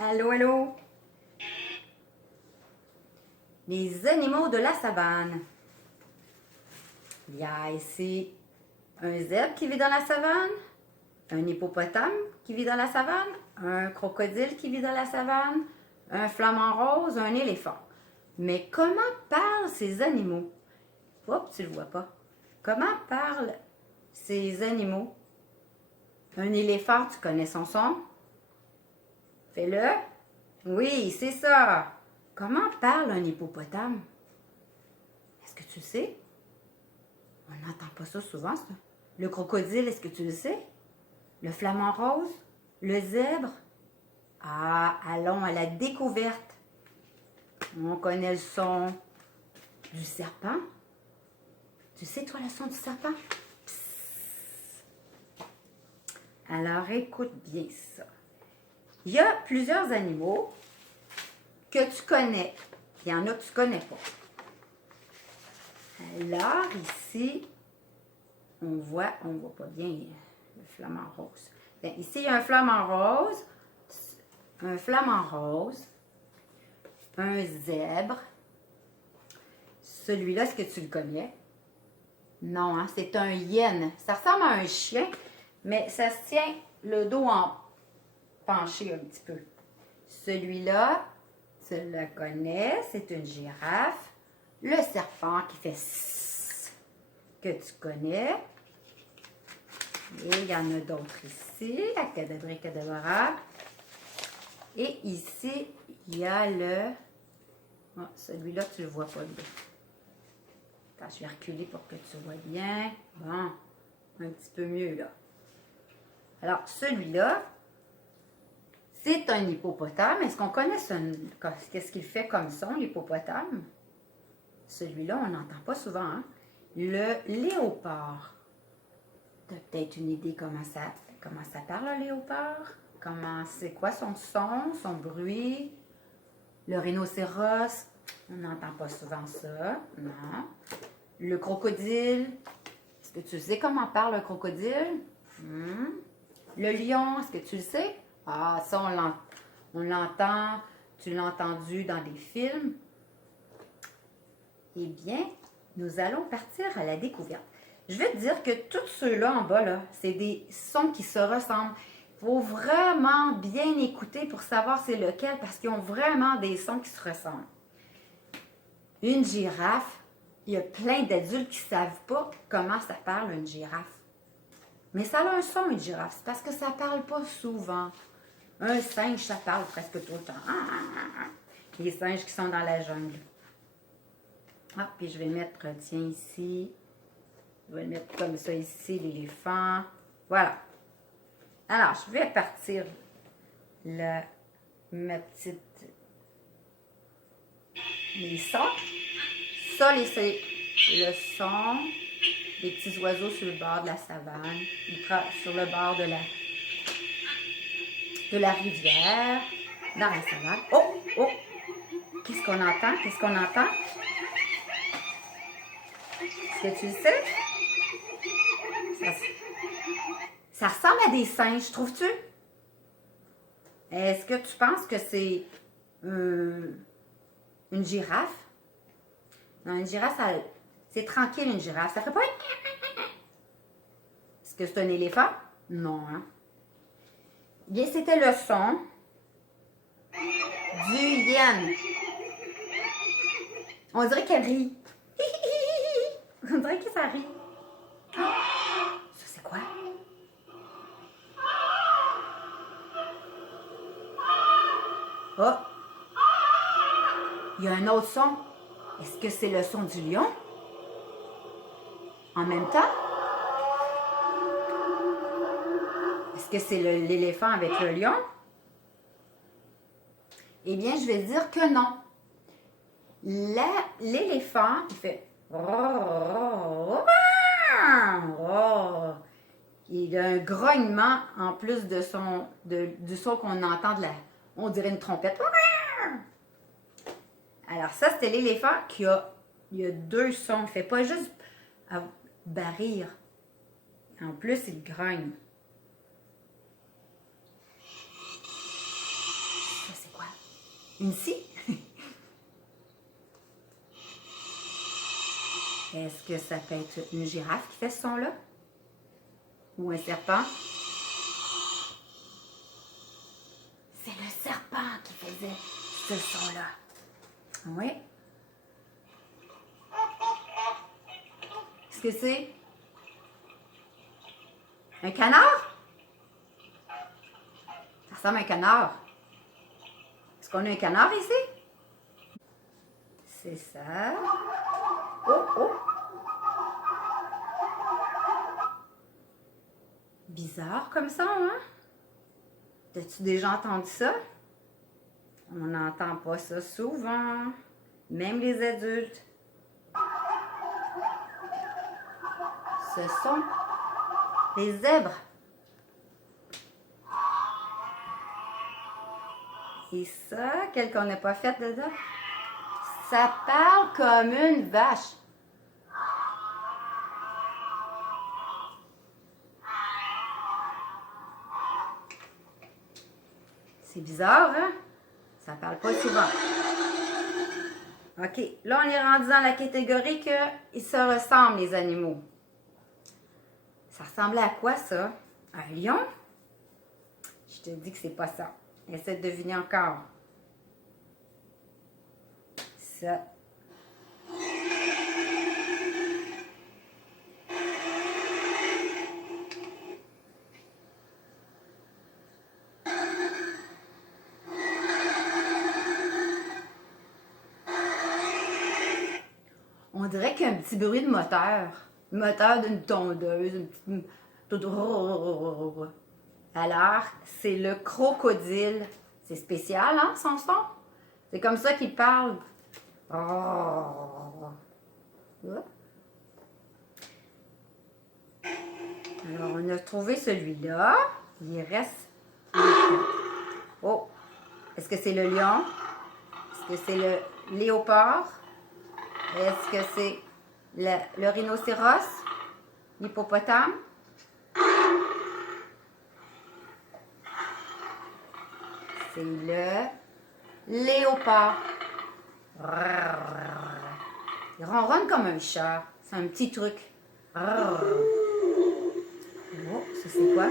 Allô, allô? Les animaux de la savane. Il y a ici un zèbre qui vit dans la savane, un hippopotame qui vit dans la savane, un crocodile qui vit dans la savane, un flamant rose, un éléphant. Mais comment parlent ces animaux? Oups, tu le vois pas. Comment parlent ces animaux? Un éléphant, tu connais son son? Fais-le. Oui, c'est ça. Comment parle un hippopotame? Est-ce que tu le sais? On n'entend pas ça souvent, ça. Le crocodile, est-ce que tu le sais? Le flamant rose? Le zèbre? Ah, allons à la découverte. On connaît le son du serpent. Tu sais, toi, le son du serpent? Psst. Alors, écoute bien ça. Il y a plusieurs animaux que tu connais. Il y en a que tu connais pas. Alors, ici, on voit pas bien le flamant rose. Bien, ici, il y a un flamant rose, un zèbre. Celui-là, est-ce que tu le connais? Non, hein? C'est un hyène. Ça ressemble à un chien, mais ça se tient le dos en penché un petit peu. Celui-là, tu le connais, c'est une girafe. Le serpent qui fait sss, que tu connais. Et il y en a d'autres ici, la cadabra. Et ici, il y a le... Oh, celui-là, tu ne le vois pas bien. Attends, je vais reculer pour que tu vois bien. Bon, un petit peu mieux là. Alors, celui-là, c'est un hippopotame. Est-ce qu'on connaît qu'est-ce qu'il fait comme son, l'hippopotame? Celui-là, on n'entend pas souvent. Hein? Le léopard. Tu as peut-être une idée comment ça parle, un léopard? C'est quoi son son, son bruit? Le rhinocéros, on n'entend pas souvent ça. Non. Le crocodile, est-ce que tu sais comment parle un crocodile? Le lion, est-ce que tu le sais? Ah, ça, on l'entend. Tu l'as entendu dans des films. Eh bien, nous allons partir à la découverte. Je vais te dire que tous ceux-là en bas, là, c'est des sons qui se ressemblent. Il faut vraiment bien écouter pour savoir c'est lequel parce qu'ils ont vraiment des sons qui se ressemblent. Une girafe, il y a plein d'adultes qui ne savent pas comment ça parle une girafe. Mais ça a un son, une girafe. C'est parce que ça ne parle pas souvent. Un singe, ça parle presque tout le temps. Les singes qui sont dans la jungle. Ah, puis je vais mettre, tiens, ici. Je vais le mettre comme ça ici, l'éléphant. Voilà. Alors, je vais partir ma petite... Les sons. Ça, c'est le son des petits oiseaux sur le bord de la savane, sur le bord de la rivière, dans la savane. Oh, oh! Qu'est-ce qu'on entend? Qu'est-ce qu'on entend? Est-ce que tu le sais? Ça ressemble à des singes, trouves-tu? Est-ce que tu penses que c'est une girafe? Non, une girafe, c'est tranquille, une girafe. Ça fait pas... Est-ce que c'est un éléphant? Non, hein? Bien, c'était le son du hyène. On dirait qu'elle rit. On dirait que ça rit. Ça, c'est quoi? Oh! Il y a un autre son. Est-ce que c'est le son du lion? En même temps? Est-ce que c'est l'éléphant avec le lion? Eh bien, je vais dire que non. L'éléphant, il fait... Il a un grognement en plus du son qu'on entend on dirait une trompette. Alors ça, c'était l'éléphant il a deux sons. Il ne fait pas juste barrir. En plus, il grogne. Ça, Une scie? Est-ce que ça peut être une girafe qui fait ce son-là? Ou un serpent? C'est le serpent qui faisait ce son-là. Oui. Est-ce que c'est un canard? Ça ressemble à un canard. Est-ce qu'on a un canard ici? C'est ça. Oh, oh! Bizarre comme ça, hein? T'as-tu déjà entendu ça? On n'entend pas ça souvent. Même les adultes. Ce sont les zèbres. Et ça, quel qu'on n'a pas fait dedans? Ça parle comme une vache. C'est bizarre, hein? Ça parle pas souvent. OK, là, on est rendu dans la catégorie qu'ils se ressemblent, les animaux. Ça ressemblait à quoi, ça? Un lion? Je te dis que c'est pas ça. Essaie de deviner encore. Ça. On dirait qu'il y a un petit bruit de moteur. Le moteur d'une tondeuse, une petite... Alors, c'est le crocodile. C'est spécial, hein, son son? C'est comme ça qu'il parle. Alors, on a trouvé celui-là. Il reste... Oh! Est-ce que c'est le lion? Est-ce que c'est le léopard? Est-ce que c'est le rhinocéros? L'hippopotame? C'est le léopard. Il ronronne comme un chat. C'est un petit truc. Oh, ça c'est quoi?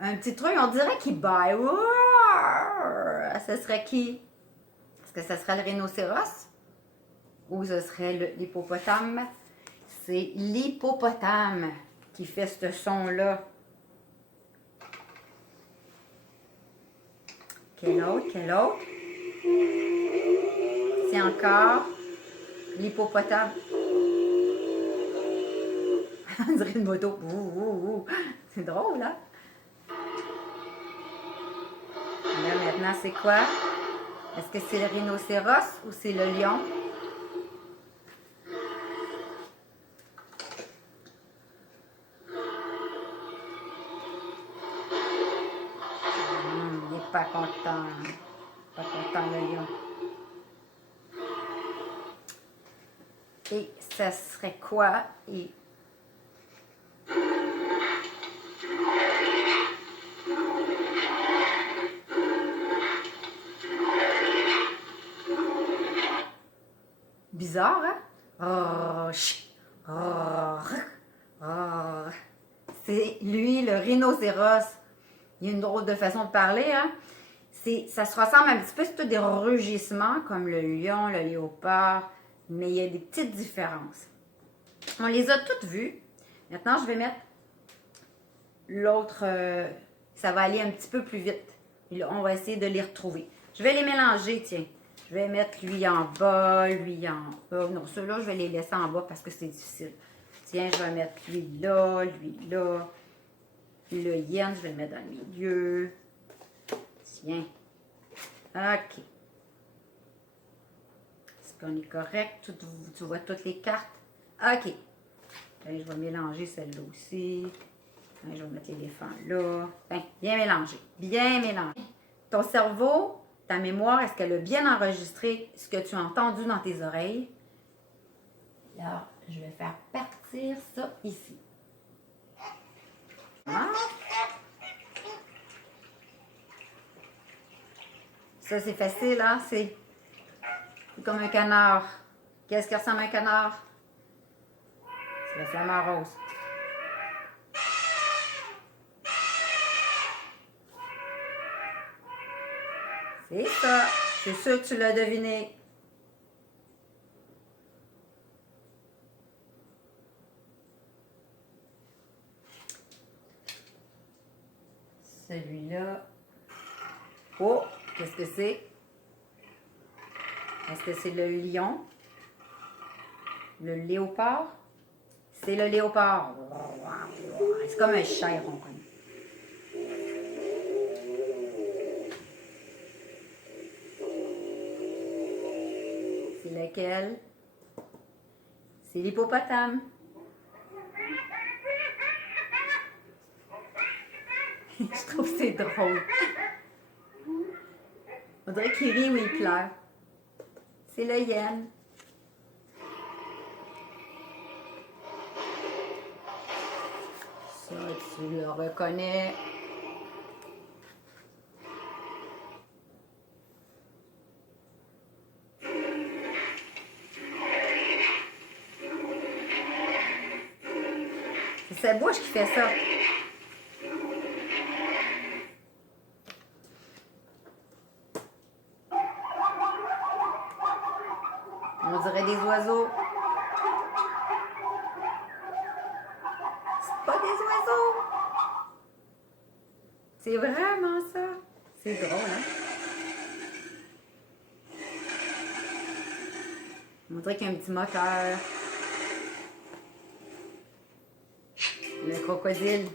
Un petit truc, on dirait qu'il baille. Ce serait qui? Est-ce que ce serait le rhinocéros? Ou ce serait l'hippopotame? C'est l'hippopotame qui fait ce son-là. Quel autre? Quel autre? C'est encore l'hippopotame. On dirait une moto. C'est drôle, hein? Là, maintenant, c'est quoi? Est-ce que c'est le rhinocéros ou c'est le lion? Il n'est pas content. Pas content, le lion. Et ça serait quoi? Et... Bizarre, hein? C'est lui, le rhinocéros. Il y a une drôle de façon de parler, hein? Ça se ressemble un petit peu, c'est tout des rugissements, comme le lion, le léopard, mais il y a des petites différences. On les a toutes vues. Maintenant, je vais mettre l'autre, ça va aller un petit peu plus vite. Et là, on va essayer de les retrouver. Je vais les mélanger, tiens. Je vais mettre lui en bas, lui en bas. Non, ceux-là, je vais les laisser en bas parce que c'est difficile. Tiens, je vais mettre lui là, lui là. Le yen, je vais le mettre dans le milieu. Tiens. OK. Est-ce qu'on est correct? Tu vois toutes les cartes? OK. Allez, je vais mélanger celle-là aussi. Allez, je vais mettre l'éléphant là. Bien mélangé. Bien mélangé. Ton cerveau, ta mémoire, est-ce qu'elle a bien enregistré ce que tu as entendu dans tes oreilles? Alors, je vais faire partir ça ici. Hein? Ça, c'est facile, hein? C'est comme un canard. Qu'est-ce qui ressemble à un canard? C'est la flamant rose. C'est ça. C'est sûr que tu l'as deviné. Celui-là. Oh, qu'est-ce que c'est? Est-ce que c'est le lion? Le léopard? C'est le léopard. C'est comme un chien, on connaît. C'est lequel? C'est l'hippopotame. Je trouve que c'est drôle. On dirait qu'il rit ou il pleure. C'est le hyène. Ça, tu le reconnais. C'est sa bouche qui fait ça. On dirait des oiseaux. C'est pas des oiseaux. C'est vraiment ça. C'est drôle, hein? On dirait qu'il y a un petit moteur. Le crocodile.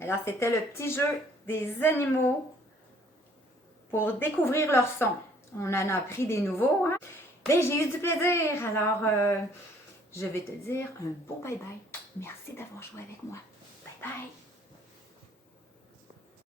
Alors, c'était le petit jeu des animaux pour découvrir leur son. On en a appris des nouveaux. Hein? Ben, j'ai eu du plaisir. Alors, je vais te dire un beau bye-bye. Merci d'avoir joué avec moi. Bye-bye.